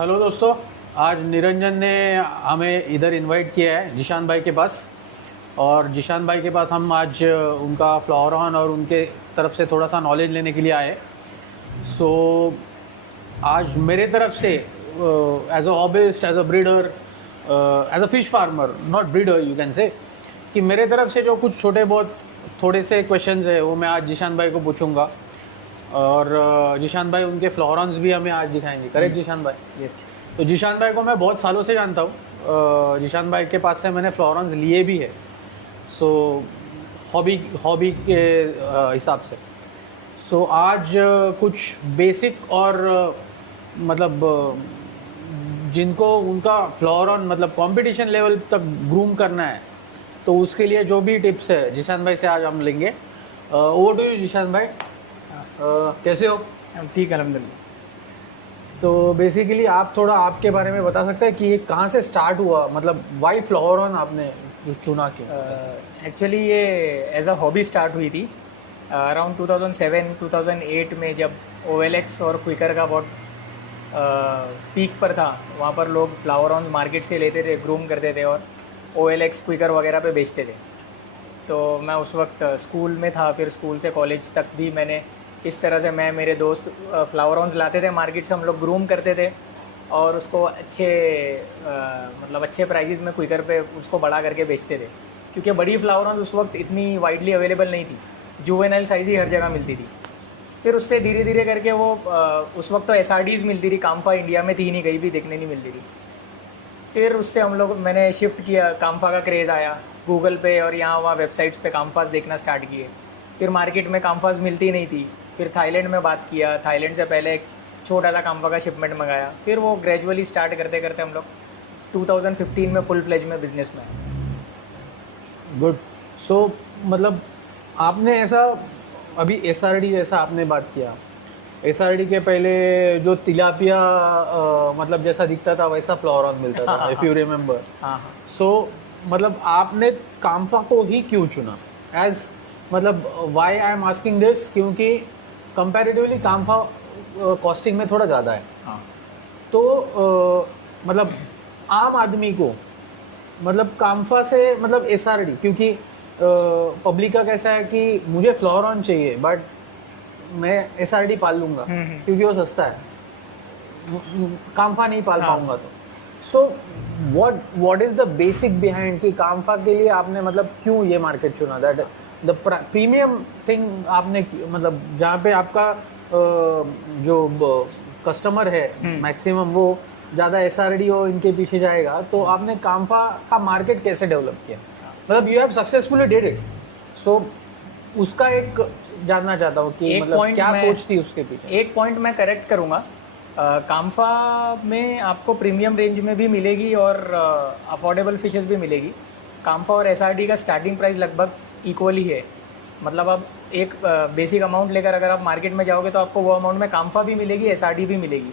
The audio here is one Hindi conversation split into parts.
हेलो दोस्तों, आज निरंजन ने हमें इधर इनवाइट किया है जिशान भाई के पास। और जिशान भाई के पास हम आज उनका फ्लावर ऑन और उनके तरफ से थोड़ा सा नॉलेज लेने के लिए आए। सो आज मेरे तरफ से as a hobbyist, as a breeder, as a fish farmer, not breeder you can say, कि मेरे तरफ से जो कुछ छोटे बहुत थोड़े से क्वेश्चंस है वो मैं आज जिशान भाई को पूछूंगा। और जिशान भाई उनके फ्लोरॉन्स भी हमें आज दिखाएंगे। करेक्ट जिशान भाई? यस। तो जिशान भाई को मैं बहुत सालों से जानता हूँ। जिशान भाई के पास से मैंने फ्लोरॉन्स लिए भी है। सो हॉबी के हिसाब से। सो आज कुछ बेसिक और मतलब जिनको उनका फ्लोरॉन मतलब कंपटीशन लेवल तक ग्रूम करना है, तो उसके लिए जो भी टिप्स है जिशान भाई से आज हम लेंगे। ओवर टू यू जिशान भाई। कैसे हो? ठीक है, अल्हम्दुलिल्लाह। तो बेसिकली आप थोड़ा आपके बारे में बता सकते हैं कि ये कहाँ से स्टार्ट हुआ, मतलब वाई फ्लावर ऑन आपने चुना क्यों? एक्चुअली ये एज अ हॉबी स्टार्ट हुई थी अराउंड 2007-2008 में, जब OLX और क्विकर का बहुत पीक पर था। वहाँ पर लोग फ्लावर ऑन मार्केट से लेते थे, ग्रूम करते थे और OLX क्विकर वगैरह पे बेचते थे। तो मैं उस वक्त स्कूल में था, फिर स्कूल से कॉलेज तक भी मैंने इस तरह से, मैं मेरे दोस्त फ्लावर ऑन्स लाते थे मार्केट से, हम लोग ग्रूम करते थे और उसको अच्छे प्राइजेज़ में क्विकर पे उसको बड़ा करके बेचते थे, क्योंकि बड़ी फ्लावर ऑन्स उस वक्त इतनी वाइडली अवेलेबल नहीं थी। जुवेनाइल साइज़ ही हर जगह मिलती थी। फिर उससे धीरे धीरे करके वो उस वक्त तो SRDs मिलती थी, काम्फा इंडिया में थी नहीं, कहीं भी देखने नहीं मिलती थी। फिर उससे मैंने शिफ्ट किया, काम्फा का क्रेज़ आया, गूगल पे और यहाँ वहाँ वेबसाइट्स पे काम्फास देखना स्टार्ट किए। फिर मार्केट में काम्फास मिलती नहीं थी। फिर थाईलैंड में बात किया, थाईलैंड से पहले एक छोटा सा काम्फा का शिपमेंट मंगाया। फिर वो ग्रेजुअली स्टार्ट करते करते हम लोग 2015 में फुल फ्लेज में बिजनेस में आए। गुड। सो मतलब आपने ऐसा अभी SRD जैसा आपने बात किया, SRD के पहले जो तिलापिया मतलब जैसा दिखता था वैसा फ्लावर ऑन मिलता था, इफ यू रिमेम्बर। हाँ। सो मतलब आपने काम्फा को ही क्यों चुना एज, मतलब why I am asking this, क्योंकि कंपैरेटिवली काम्फा कॉस्टिंग में थोड़ा ज़्यादा है। हाँ। तो मतलब आम आदमी को मतलब काम्फा से मतलब SRD, क्योंकि पब्लिक का कैसा है कि मुझे फ्लावर ऑन चाहिए बट मैं SRD पाल लूँगा क्योंकि वो सस्ता है, काम्फा नहीं पाल पाऊँगा। तो so what is the basic behind कि काम्फा के लिए आपने मतलब क्यों ये मार्केट चुना, दैट द प्रीमियम थिंग आपने, मतलब जहाँ पे आपका जो कस्टमर है मैक्सिमम वो ज़्यादा SRD और इनके पीछे जाएगा, तो आपने काम्फा का मार्केट कैसे डेवलप किया? मतलब you have successfully did it. So उसका एक जानना चाहता हूँ कि मतलब क्या सोच थी उसके पीछे। एक पॉइंट मैं करेक्ट करूँगा। काम्फा में आपको प्रीमियम रेंज में भी मिलेगी और अफोर्डेबल फिशेस भी मिलेगी। काम्फा और SRD का स्टार्टिंग प्राइस लगभग इक्वल ही है। मतलब अब एक बेसिक अमाउंट लेकर अगर आप मार्केट में जाओगे तो आपको वो अमाउंट में काम्फा भी मिलेगी, SRD भी मिलेगी।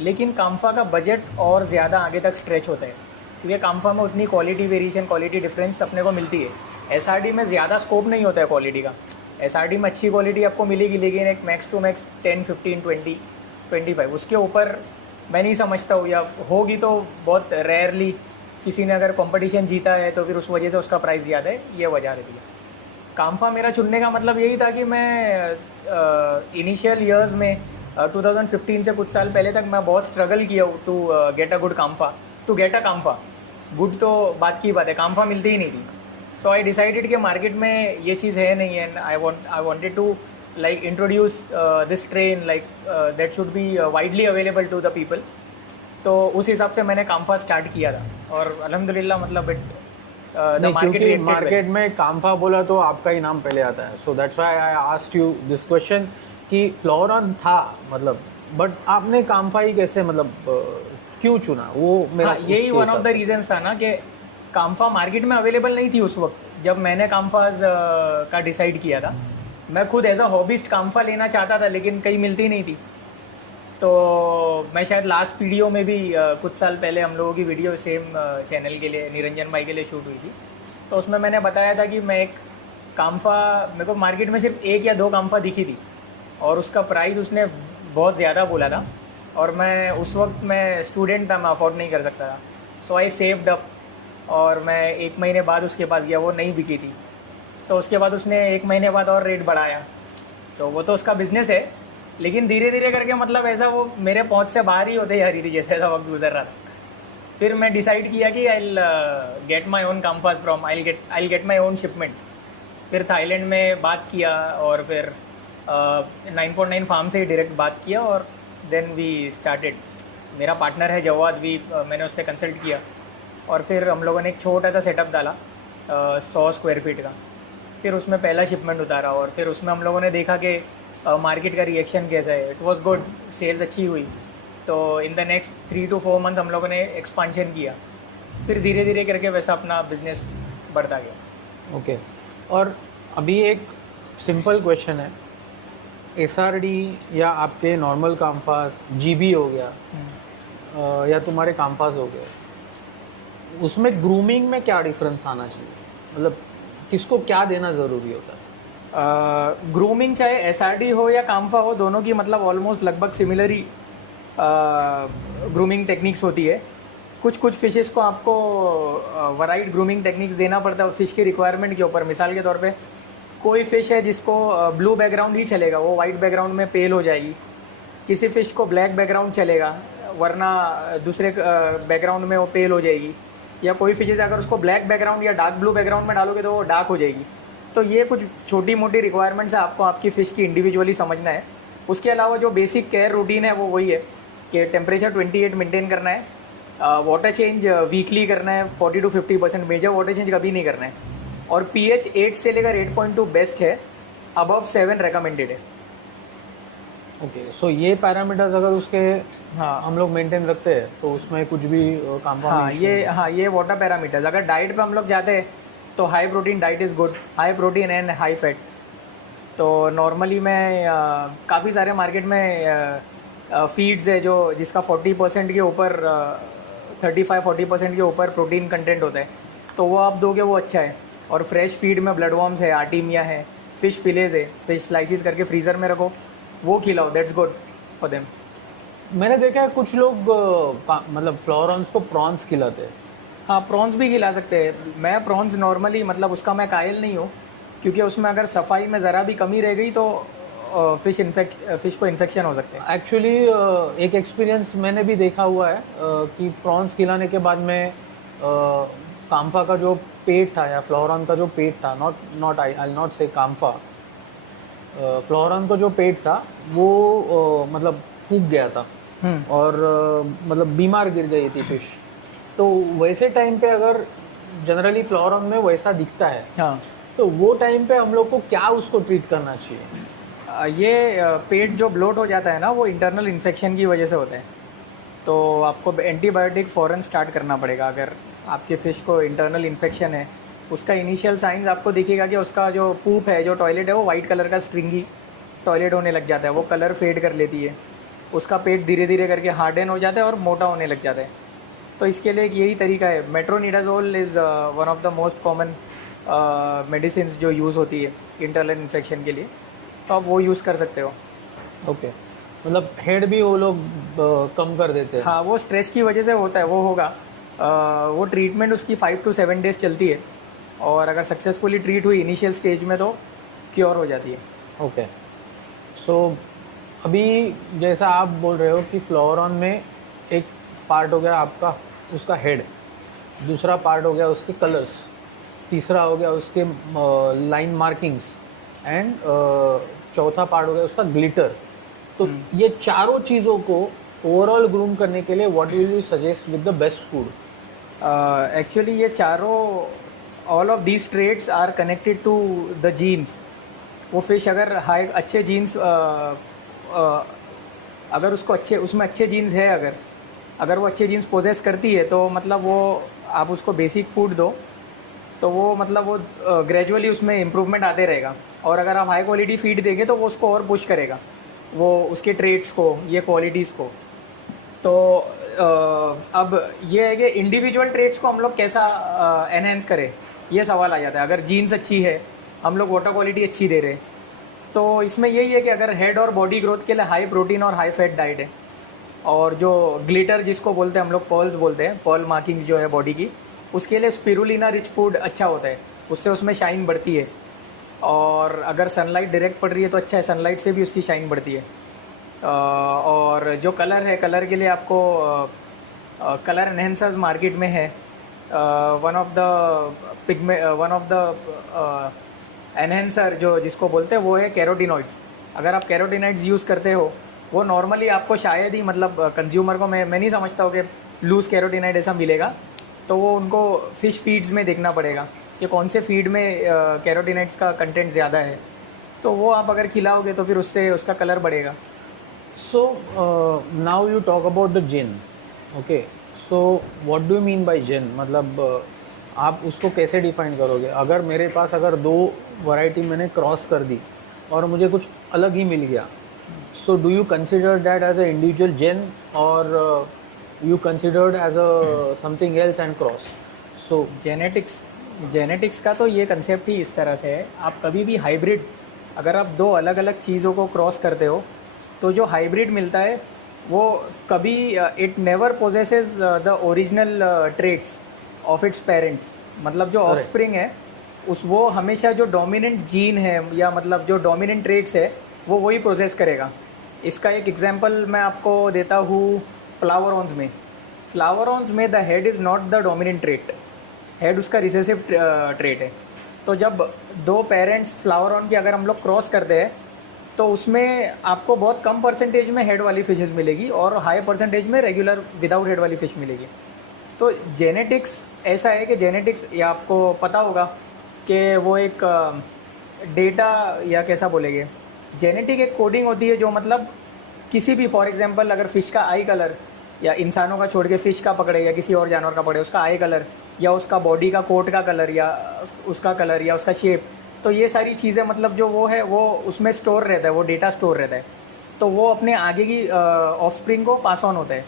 लेकिन काम्फा का बजट और ज़्यादा आगे तक स्ट्रेच होता है, क्योंकि काम्फा में उतनी क्वालिटी वेरिएशन, क्वालिटी डिफरेंस अपने को मिलती है। SRD में ज़्यादा स्कोप नहीं होता है क्वालिटी का। SRD में अच्छी क्वालिटी आपको मिलेगी, लेकिन एक मैक्स टू मैक्स 10, 15, 20, 25, उसके ऊपर मैं नहीं समझता हूँ, या होगी तो बहुत रेयरली किसी ने अगर कंपटीशन जीता है तो फिर उस वजह से उसका प्राइस ज़्यादा है, ये वजह रहती है। काम्फा मेरा चुनने का मतलब यही था कि मैं इनिशियल ईयर्स में 2015 से कुछ साल पहले तक मैं बहुत स्ट्रगल किया to get a good kamfa, to get a kamfa. Good तो बात की बात है, काम्फा मिलती ही नहीं थी। सो आई डिसाइडेड कि मार्केट में ये चीज़ है नहीं है, I wanted to like introduce this train like that should be widely available to the people। तो उस हिसाब से मैंने काम्फा स्टार्ट किया था और अल्हम्दुलिल्लाह मतलब क्योंकि मार्केट में काम्फा बोला तो आपका ही नाम पहले आता है। So that's why I asked you this question कि फ्लावर ऑन था मतलब, बट आपने काम्फा ही कैसे मतलब क्यों चुना वो मेरा। हाँ, यही वन ऑफ द रीजंस था ना कि काम्फा मार्केट में अवेलेबल नहीं थी उस वक्त जब मैंने काम्फाज का डिसाइड किया था। मैं खुद एज अ हॉबिस्ट काम्फा लेना चाहता था, लेकिन कहीं मिलती नहीं थी। तो मैं शायद लास्ट वीडियो में भी कुछ साल पहले हम लोगों की वीडियो सेम चैनल के लिए, निरंजन भाई के लिए शूट हुई थी, तो उसमें मैंने बताया था कि मैं एक काम्फा, मेरे को मार्केट में सिर्फ 1 या 2 काम्फा दिखी थी और उसका प्राइस उसने बहुत ज़्यादा बोला था और मैं उस वक्त मैं स्टूडेंट था, मैं अफोर्ड नहीं कर सकता था। सो आई सेव्ड अप, और मैं 1 महीने बाद उसके पास गया, वो नहीं बिकी थी। तो उसके बाद उसने 1 महीने बाद और रेट बढ़ाया। तो वो तो उसका बिजनेस है, लेकिन धीरे धीरे करके मतलब ऐसा वो मेरे पहुंच से बाहर ही होते जा रही थी जैसे ऐसा वक्त गुजर रहा था। फिर मैं डिसाइड किया कि I get my own kamfas from I get my own shipment. फिर थाईलैंड में बात किया, और फिर 9.9 फार्म से ही डायरेक्ट बात किया, और देन वी स्टार्टेड। मेरा पार्टनर है जवाद भी, मैंने उससे कंसल्ट किया, और फिर हम लोगों ने एक छोटा सा सेटअप डाला 100 स्क्वायर फीट का। फिर उसमें पहला शिपमेंट उतारा, और फिर उसमें हम लोगों ने देखा कि मार्केट का रिएक्शन कैसा है। इट वाज गुड, सेल्स अच्छी हुई। तो in the next 3 to 4 month हम लोगों ने एक्सपांशन किया। फिर धीरे धीरे करके वैसा अपना बिजनेस बढ़ता गया। ओके। और अभी एक सिंपल क्वेश्चन है, एसआरडी या आपके नॉर्मल काम्पास जीबी हो गया या तुम्हारे काम्पास हो गए, उसमें ग्रूमिंग में क्या डिफरेंस आना चाहिए? मतलब किसको क्या देना ज़रूरी होता है? ग्रूमिंग चाहे एसआरडी हो या काम्फा हो, दोनों की मतलब ऑलमोस्ट लगभग सिमिलर ही ग्रूमिंग टेक्निक्स होती है। कुछ कुछ फिशेस को आपको वराइड ग्रूमिंग टेक्निक्स देना पड़ता है फिश की रिक्वायरमेंट के ऊपर। मिसाल के तौर पे कोई फ़िश है जिसको ब्लू बैकग्राउंड ही चलेगा, वो वाइट बैकग्राउंड में पेल हो जाएगी। किसी फ़िश को ब्लैक बैकग्राउंड चलेगा, वरना दूसरे बैकग्राउंड में वो पेल हो जाएगी। या कोई फिशेज अगर उसको ब्लैक बैकग्राउंड या डार्क ब्लू बैकग्राउंड में डालोगे तो वो डार्क हो जाएगी। तो ये कुछ छोटी मोटी रिक्वायरमेंट्स है, आपको आपकी फ़िश की इंडिविजुअली समझना है। उसके अलावा जो बेसिक केयर रूटीन है वो वही है कि टेम्परेचर 28 मेंटेन करना है, वाटर चेंज वीकली करना है 40 to 50%, मेजर वाटर चेंज कभी नहीं करना है, और पीएच 8 से लेकर 8.2 बेस्ट है, अबव 7 रेकमेंडेड है। ओके, सो ये पैरामीटर्स अगर उसके हम लोग मेंटेन रखते हैं तो उसमें कुछ भी काम ये वाटर पैरामीटर्स। अगर डाइट पे हम लोग जाते हैं तो high protein diet is good, high protein and high fat. तो नॉर्मली मैं काफ़ी सारे मार्केट में फीड्स है जो जिसका 40% के ऊपर 35-40% के ऊपर प्रोटीन कंटेंट होता है, तो वो आप दोगे वो अच्छा है। और फ्रेश फीड में ब्लड वॉर्म्स है, आर्टीमिया है, फ़िश फिलेज है, फिश स्लाइसिस करके फ्रीज़र में रखो, वो खिलाओ, दैट्स गुड फॉर देम। मैंने देखा है कुछ लोग मतलब फ्लोरॉन्स को प्रॉन्स खिलाते हैं। हाँ, प्रॉन्स भी खिला सकते हैं। मैं प्रॉन्स नॉर्मली मतलब उसका मैं कायल नहीं हूँ, क्योंकि उसमें अगर सफाई में ज़रा भी कमी रह गई तो फ़िश को इन्फेक्शन हो सकते हैं। एक्चुअली एक एक्सपीरियंस मैंने भी देखा हुआ है कि प्रॉन्स खिलाने के बाद में काम्फा का जो पेट था या फ्लोरॉन का जो पेट था, नॉट आई नॉट से काम्फा, फ्लोरॉन का जो पेट था वो मतलब फूक गया था और मतलब बीमार गिर गई थी फिश। तो वैसे टाइम पे अगर जनरली फ्लोरॉन में वैसा दिखता है, हाँ, तो वो टाइम पे हम लोग को क्या उसको ट्रीट करना चाहिए? ये पेट जो ब्लोट हो जाता है ना, वो इंटरनल इन्फेक्शन की वजह से होता है। तो आपको एंटीबायोटिक फ़ौरन स्टार्ट करना पड़ेगा। अगर आपके फ़िश को इंटरनल इन्फेक्शन है, उसका इनिशियल साइंस आपको दिखेगा कि उसका जो पूप है, जो टॉयलेट है, वो वाइट कलर का स्ट्रिंगी टॉयलेट होने लग जाता है, वो कलर फेड कर लेती है, उसका पेट धीरे धीरे करके हार्डन हो जाता है और मोटा होने लग जाता है। तो इसके लिए एक यही तरीका है, metronidazole is one of the most common medicine जो यूज़ होती है इंटरनल इन्फेक्शन के लिए, तो आप वो यूज़ कर सकते हो। ओके, मतलब हेड भी वो लोग कम कर देते हैं। हाँ, वो स्ट्रेस की वजह से होता है, वो होगा। वो ट्रीटमेंट उसकी 5 to 7 डेज़ चलती है, और अगर सक्सेसफुली ट्रीट हुई इनिशियल स्टेज में तो क्योर हो जाती है। ओके, सो अभी जैसा आप बोल रहे हो कि फ्लोरॉन में एक पार्ट हो गया आपका उसका हेड, दूसरा पार्ट हो गया उसके कलर्स, तीसरा हो गया उसके लाइन मार्किंग्स, एंड चौथा पार्ट हो गया उसका ग्लिटर। तो ये चारों चीज़ों को ओवरऑल ग्रूम करने के लिए what will you suggest with the best food? Actually ये चारों, all of these traits are connected to the genes. वो फिश अगर अच्छे जीन्स, अगर उसको उसमें अच्छे जीन्स है, अगर वो अच्छे जीन्स पोजेस करती है, तो मतलब वो आप उसको बेसिक फूड दो तो वो मतलब वो ग्रेजुअली उसमें इम्प्रूवमेंट आते रहेगा। और अगर आप हाई क्वालिटी फीड देंगे तो वो उसको और पुश करेगा, वो उसके ट्रेट्स को, ये क्वालिटीज़ को। तो अब ये है कि इंडिविजुअल ट्रेट्स को हम लोग कैसा एनहेंस करें, ये सवाल आ जाता है। अगर जीन्स अच्छी है, हम लोग वाटर क्वालिटी अच्छी दे रहे हैं, तो इसमें यही है कि अगर हेड और बॉडी ग्रोथ के लिए हाई प्रोटीन और हाई फैट डाइट है, और जो ग्लिटर जिसको बोलते हैं हम लोग, पर्ल्स बोलते हैं, पर्ल मार्किंग्स जो है बॉडी की, उसके लिए स्पिरुलिना रिच फूड अच्छा होता है, उससे उसमें शाइन बढ़ती है। और अगर सनलाइट डायरेक्ट पड़ रही है तो अच्छा है, सनलाइट से भी उसकी शाइन बढ़ती है। और जो कलर है, कलर के लिए आपको कलर एनहेंसर्स मार्केट में है। वन ऑफ द एनहेंसर जो जिसको बोलते हैं वो है कैरोटिनॉइड्स। अगर आप कैरोटिनॉइड्स यूज़ करते हो, वो नॉर्मली आपको शायद ही, मतलब कंज्यूमर को मैं नहीं समझता हूँ कि लूज़ कैरोटिनॉइड ऐसा मिलेगा। तो वो उनको फ़िश फीड्स में देखना पड़ेगा कि कौन से फीड में कैरोटिनॉइड्स का कंटेंट ज़्यादा है, तो वो आप अगर खिलाओगे तो फिर उससे उसका कलर बढ़ेगा। So now you talk about the gin. Okay. So what do you mean by gin? मतलब आप उसको कैसे डिफाइन करोगे? अगर मेरे पास अगर दो वैरायटी मैंने क्रॉस कर दी और मुझे कुछ अलग ही मिल गया, so do you consider that as a individual gin or you considered as a something else and cross? So genetics का तो ये कंसेप्ट ही इस तरह से है, आप कभी भी हाइब्रिड, अगर आप दो अलग अलग चीज़ों को क्रॉस करते हो तो जो हाइब्रिड मिलता है वो कभी it never possesses the original traits of its parents. मतलब जो ऑफस्प्रिंग है उस वो हमेशा जो डोमिनेंट जीन है या मतलब जो डोमिनेंट ट्रेट्स है वो वही प्रोसेस करेगा। इसका एक एग्जांपल मैं आपको देता हूँ, फ्लावरॉन्स में the head is not the dominant trait, head उसका रिसेसिव ट्रेट है। तो जब दो पेरेंट्स फ्लावरॉन की अगर हम लोग क्रॉस करते हैं तो उसमें आपको बहुत कम परसेंटेज में हेड वाली फिशेस मिलेगी और हाई परसेंटेज में रेगुलर विदाउट हेड वाली फ़िश मिलेगी। तो जेनेटिक्स ऐसा है कि जेनेटिक्स, या आपको पता होगा कि वो एक डेटा या कैसा बोलेंगे, जेनेटिक एक कोडिंग होती है जो मतलब किसी भी, फॉर एग्जांपल अगर फ़िश का आई कलर, या इंसानों का छोड़ के फ़िश का पकड़े या किसी और जानवर का पकड़े, उसका आई कलर या उसका बॉडी का कोट का कलर या उसका कलर या उसका शेप, तो ये सारी चीज़ें मतलब जो वो है वो उसमें स्टोर रहता है, वो डेटा स्टोर रहता है। तो वो अपने आगे की ऑफस्प्रिंग को पास ऑन होता है।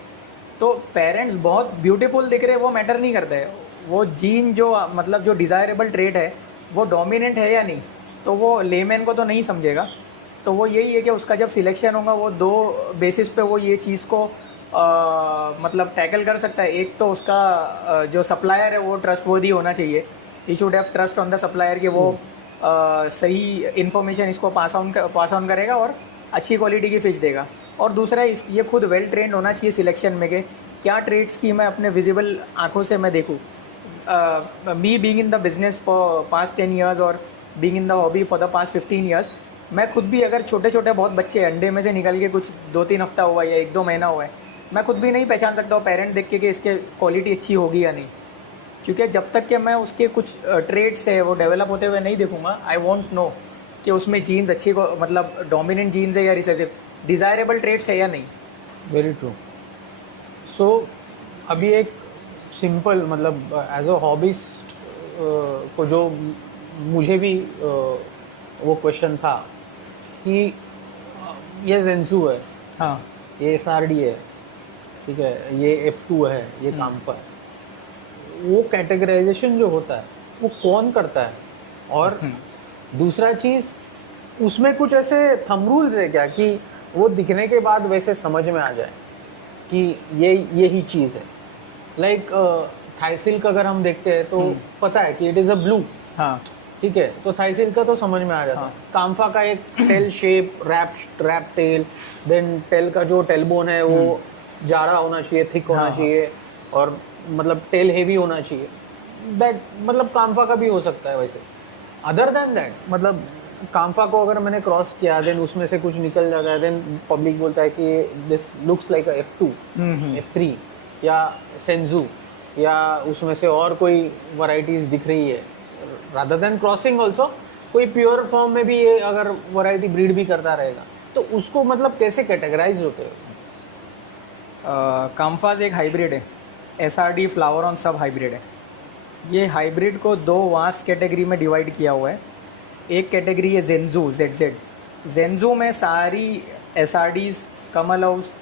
तो पेरेंट्स बहुत ब्यूटीफुल दिख रहे हैं वो मैटर नहीं करता है, वो जीन जो मतलब जो डिज़ायरेबल ट्रेट है वो डोमिनेंट है या नहीं, तो वो लेमैन को तो नहीं समझेगा। तो वो यही है कि उसका जब सिलेक्शन होगा वो दो बेसिस पे वो ये चीज़ को मतलब टैकल कर सकता है। एक तो उसका जो सप्लायर है वो ट्रस्टवर्दी होना चाहिए, he should have trust on the supplier कि वो सही इन्फॉर्मेशन इसको पास ऑन करेगा और अच्छी क्वालिटी की फ़िश देगा। और दूसरा ये खुद वेल ट्रेंड होना चाहिए सिलेक्शन में कि क्या ट्रेड्स की मैं अपने विजिबल आंखों से मैं देखूँ। Me being in the business for past 10 years और being in the hobby for the past 15 years, मैं खुद भी अगर छोटे छोटे बहुत बच्चे अंडे में से निकल के कुछ 2-3 हफ्ता हुआ या 1-2 महीना हुआ है, मैं खुद भी नहीं पहचान सकता हूँ पेरेंट देख के कि इसके क्वालिटी अच्छी होगी या नहीं, क्योंकि जब तक कि मैं उसके कुछ ट्रेड्स है वो डेवलप होते हुए नहीं देखूंगा, आई वॉन्ट नो कि उसमें जीन्स अच्छी को मतलब डोमिनेंट जीन्स है या रिसेसिव डिज़ायरेबल ट्रेड्स है या नहीं। Very true. सो अभी एक सिंपल मतलब एज अ हॉबिस्ट को जो मुझे भी वो क्वेश्चन था कि ये जेंसू है, हाँ, ये SRD है, ठीक है, ये F2 है, ये काम्फा है, वो कैटेगराइजेशन जो होता है वो कौन करता है? और दूसरा चीज़, उसमें कुछ ऐसे थंब रूल्स है क्या कि वो दिखने के बाद वैसे समझ में आ जाए कि यही चीज़ है? लाइक थाई सिल्क अगर हम देखते हैं तो पता है कि इट इज़ अ ब्लू, हाँ, ठीक है, तो थाई सिल्क का तो समझ में आ जाता है। काम्फा का एक tail shape, wrap tail, then tail का जो टेलबोन है वो जाड़ा होना चाहिए, थिक होना चाहिए और मतलब टेल हेवी होना चाहिए। दैट मतलब काम्फा का भी हो सकता है वैसे। अदर देन दैट मतलब काम्फा को अगर मैंने क्रॉस किया देन उसमें से कुछ निकल जाता है, देन पब्लिक बोलता है कि this looks like a F2, F3 या सेंजू या उसमें से और कोई वैरायटीज दिख रही है। रादर देन क्रॉसिंग ऑल्सो कोई प्योर फॉर्म में भी ये अगर वैरायटी ब्रीड भी करता रहेगा तो उसको मतलब कैसे कैटेगराइज होते हैं? काम्फाज एक हाइब्रिड है, SRD फ्लावरॉन सब हाइब्रिड है। ये हाइब्रिड को दो वास्ट कैटेगरी में डिवाइड किया हुआ है। एक कैटेगरी है जेंजू, ZZ। जेंजू में सारी SRDs, कमल हाउस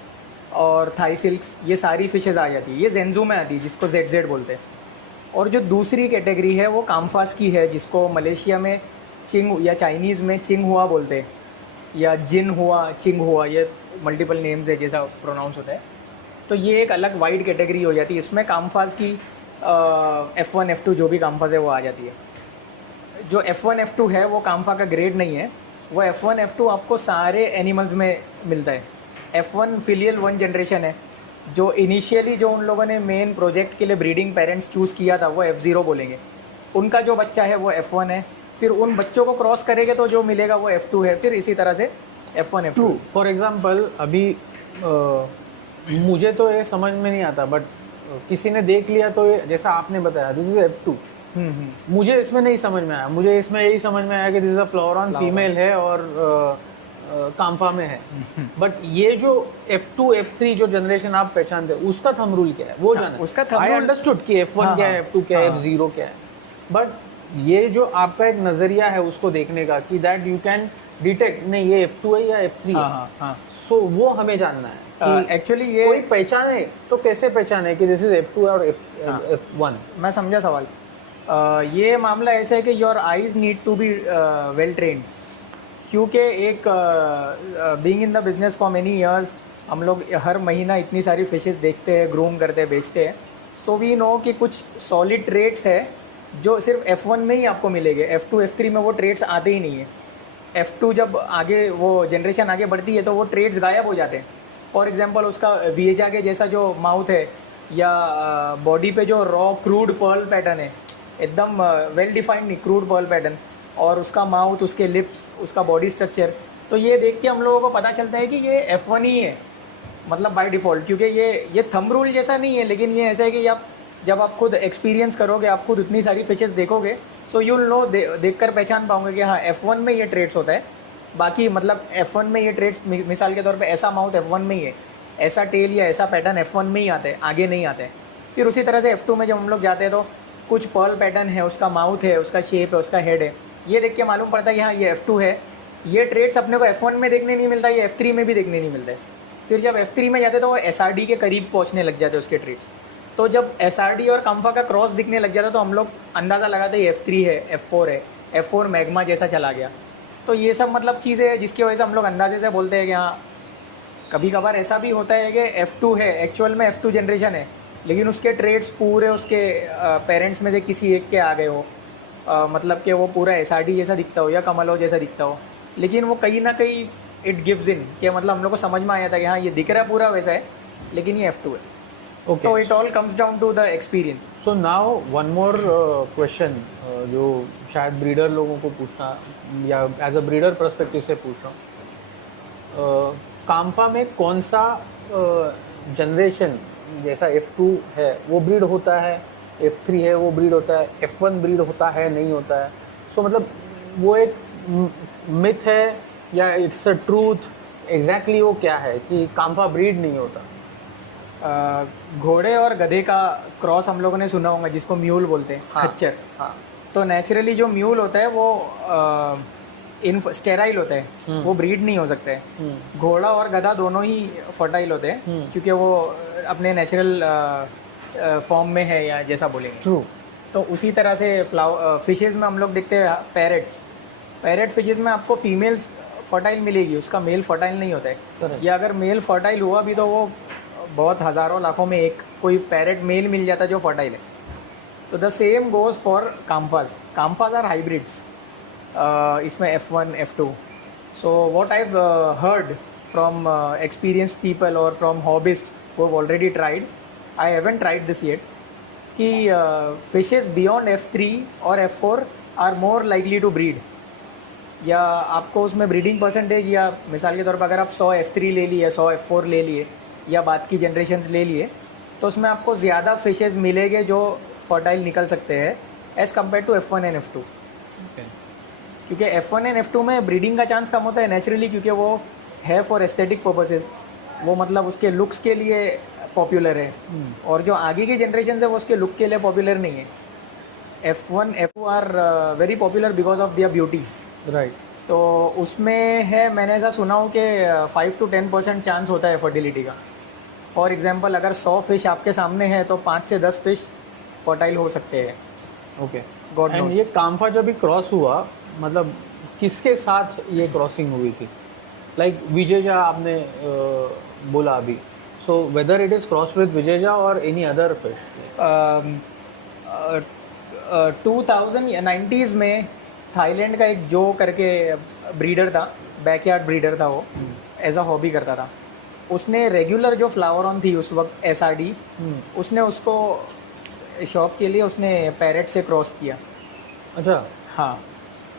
और थाई सिल्क्स ये सारी फिशेज़ आ जाती है, ये जेंजू में आती है जिसको ZZ बोलते हैं। और जो दूसरी कैटेगरी है वो काम्फास की है जिसको मलेशिया में चिंग या चाइनीज़ में चिंग हुआ बोलते हैं, या जिन हुआ, चिंग हुआ, ये मल्टीपल नेम्स है जैसा प्रोनाउंस होता है। तो ये एक अलग वाइड कैटेगरी हो जाती है, इसमें कामफाज की F1 F2 जो भी कामफाज है वो आ जाती है। जो F1 F2 है वो कामफा का ग्रेड नहीं है, वो F1 F2 आपको सारे एनिमल्स में मिलता है। F1 फिलियल 1 जनरेशन है, जो इनिशियली जो उन लोगों ने मेन प्रोजेक्ट के लिए ब्रीडिंग पेरेंट्स चूज़ किया था वो F0 बोलेंगे, उनका जो बच्चा है वो F1 है, फिर उन बच्चों को क्रॉस करेंगे तो जो मिलेगा वो F2 है, फिर इसी तरह से F1 F2। True, for example अभी मुझे तो ये समझ में नहीं आता, बट किसी ने देख लिया तो ये जैसा आपने बताया दिस इज F2, मुझे इसमें नहीं समझ में आया। मुझे इसमें यही समझ में आया कि दिस इज अ फ्लोरॉन फीमेल है और काम्फा में है। बट ये जो F2 F3 जो जनरेशन आप पहचानते हैं उसका थंब रूल क्या है वो जाना है। उसका thumb आई rule- अंडरस्टूड कि F1 क्या है, F2 क्या है, F0 क्या है, बट ये जो आपका एक नजरिया है उसको देखने का कि दैट यू कैन डिटेक्ट नहीं ये F2 है या F3 है, सो वो हमें जानना है कि एक्चुअली ये कोई पहचाने तो कैसे पहचाने कि दिस इज F2 और F1। मैं समझा सवाल। ये मामला ऐसा है कि your eyes need to be well trained, क्योंकि एक being in the business for many years हम लोग हर महीना इतनी सारी फिशेस देखते हैं, ग्रूम करते हैं, बेचते हैं। सो वी नो कि कुछ सॉलिड ट्रेट्स है जो सिर्फ F1 में ही आपको मिलेंगे, F2 F3 में वो ट्रेट्स आते ही नहीं है। F2 जब आगे वो जनरेशन आगे बढ़ती है तो वो ट्रेट्स गायब हो जाते हैं। फॉर एग्जांपल उसका विएजा के जैसा जो माउथ है या बॉडी पे जो रॉ क्रूड पर्ल पैटर्न है, एकदम वेल डिफाइंड नहीं, क्रूड पर्ल पैटर्न, और उसका माउथ, उसके लिप्स, उसका बॉडी स्ट्रक्चर, तो ये देख के हम लोगों को पता चलता है कि ये F1 ही है, मतलब बाय डिफ़ॉल्ट। क्योंकि ये थंब रूल जैसा नहीं है, लेकिन ये ऐसा है कि आप जब आप खुद एक्सपीरियंस करोगे, आप खुद इतनी सारी फिशेस देखोगे, सो यू विल नो, देखकर पहचान पाओगे कि हाँ F1 में ये ट्रेट्स होता है। बाकी मतलब F1 में ये ट्रेट्स, मिसाल के तौर पे ऐसा माउथ F1 में ही है, ऐसा टेल या ऐसा पैटर्न F1 में ही आता है, आगे नहीं आता है। फिर उसी तरह से F2 में जब हम लोग जाते हैं तो कुछ पर्ल पैटर्न है, उसका माउथ है, उसका शेप है, उसका हेड है, ये देख के मालूम पड़ता है कि हाँ ये F2 है। ये ट्रेट्स अपने को F1 में देखने नहीं मिलता, ये F3 में भी देखने नहीं मिलता है। फिर जब F3 में जाते तो वो SRD के करीब पहुँचने लग जाते हैं उसके ट्रेट्स। तो जब SRD और काम्फा का क्रॉस दिखने लग जाता तो हम लोग अंदाज़ा लगाते हैं F3 है, F4 है, F4 मैग्मा जैसा चला गया। तो ये सब मतलब चीज़ें हैं जिसकी वजह से हम लोग अंदाजे से बोलते हैं कि हाँ, कभी कभार ऐसा भी होता है कि F2 है, एक्चुअल में F2 जनरेशन है, लेकिन उसके ट्रेड्स पूरे उसके पेरेंट्स में से किसी एक के आ गए हो, मतलब कि वो पूरा SRD जैसा दिखता हो या कमलो जैसा दिखता हो, लेकिन वो कहीं ना कहीं इट गिव्स इन कि मतलब हम लोग को समझ में आया था कि हाँ ये दिख रहा है पूरा वैसा है, लेकिन ये F2 है। ओके, तो it all comes down to the experience. So now one more question जो शायद ब्रीडर लोगों को पूछना या एज अ ब्रीडर पर्सपेक्टिव से पूछ रहा हूँ, काम्फा में कौन सा जनरेशन जैसा F2 है वो ब्रीड होता है, F3 है वो ब्रीड होता है, F1 ब्रीड होता है नहीं होता है? सो मतलब वो एक मिथ है या इट्स अ ट्रूथ? एग्जैक्टली वो क्या है कि काम्फा ब्रीड नहीं होता? घोड़े और गधे का क्रॉस हम लोगों ने सुना होगा, जिसको म्यूल बोलते हैं, हाँ, खच्चर। हाँ, तो नेचुरली जो म्यूल होता है वो स्टेराइल होता है, वो ब्रीड नहीं हो सकता है। घोड़ा और गधा दोनों ही फर्टाइल होते हैं क्योंकि वो अपने नेचुरल फॉर्म में है, या जैसा बोलेंगे। ट्रू। तो उसी तरह से फिशेज में हम लोग देखते हैं पैरेट्स। पैरेट फिशेज में आपको फीमेल्स फर्टाइल मिलेगी, उसका मेल फर्टाइल नहीं होता है। या अगर मेल फर्टाइल हुआ भी तो वो बहुत हज़ारों लाखों में एक कोई पैरेट मेल मिल जाता है जो फर्टाइल है। तो the same goes for kamfas. Kamfas are hybrids, इसमें F1 F2। So what I heard from experienced people or from hobbyists who have already tried, I haven't tried this yet, कि fishes beyond F3 और F4 are more likely to breed। या आपको उसमें ब्रीडिंग परसेंटेज, या मिसाल के तौर पर अगर आप 100 F3 ले लिए, 100 F4 ले लिए, या बाद की जनरेशन्स ले लिए, तो उसमें आपको ज़्यादा फिशेज मिलेंगे जो फर्टाइल निकल सकते हैं as compare to F1 and F2। क्योंकि F1 एंड F2 में ब्रीडिंग का चांस कम होता है नेचुरली, क्योंकि वो है फॉर एस्थेटिक पर्पसेस, वो मतलब उसके लुक्स के लिए पॉपुलर है। और जो आगे की जनरेशन है वो उसके लुक के लिए पॉपुलर नहीं है। F1 F2 are very popular because of their beauty. Right. तो उसमें है, मैंने ऐसा सुना हूँ कि 5 to 10% चांस होता है फर्टिलिटी का। फॉर एग्जांपल अगर 100 फिश आपके सामने है तो 5 से 10 फिश फर्टाइल हो सकते हैं। Okay, God and knows. ये काम्फा जब भी क्रॉस हुआ, मतलब किसके साथ ये क्रॉसिंग हुई थी? लाइक विजय आपने बोला अभी, So whether it is crossed with Vijeja or any other fish. 2090s में थाईलैंड का एक जो करके ब्रीडर था, बैकयार्ड ब्रीडर था वो, एज अ हॉबी करता था। उसने रेगुलर जो फ्लावरॉन थी उस वक्त SRD, उसने उसको शौक के लिए उसने पैरेट से क्रॉस किया। अच्छा, हाँ,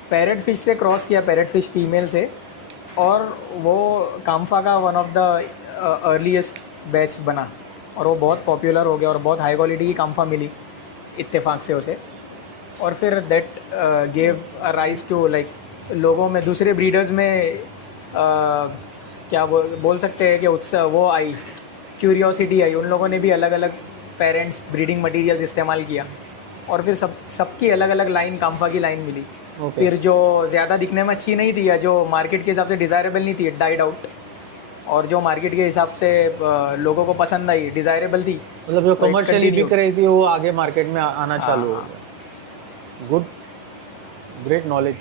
पैरेट फिश से क्रॉस किया, पैरेट फिश फीमेल से, और वो काम्फा का one of the earliest batch बना और वो बहुत पॉपुलर हो गया और बहुत हाई क्वालिटी की काम्फा मिली इत्तेफाक से उसे। और फिर that gave rise to like लोगों में, दूसरे ब्रीडर्स में क्या बोल सकते हैं कि उत्साह वो आई, क्यूरियोसिटी आई। उन लोगों ने भी अलग अलग पेरेंट्स ब्रीडिंग मटेरियल्स इस्तेमाल किया और फिर सबकी अलग अलग लाइन, काम्फा की लाइन मिली। फिर जो ज़्यादा दिखने में अच्छी नहीं थी या जो मार्केट के हिसाब से डिज़ायरेबल नहीं थी, डाइड आउट, और जो मार्केट के हिसाब से लोगों को पसंद आई, डिज़ायरेबल थी, मतलब जो कमर्शियली बिक रही थी वो आगे मार्केट में आना चालू हो गया। Good, great knowledge.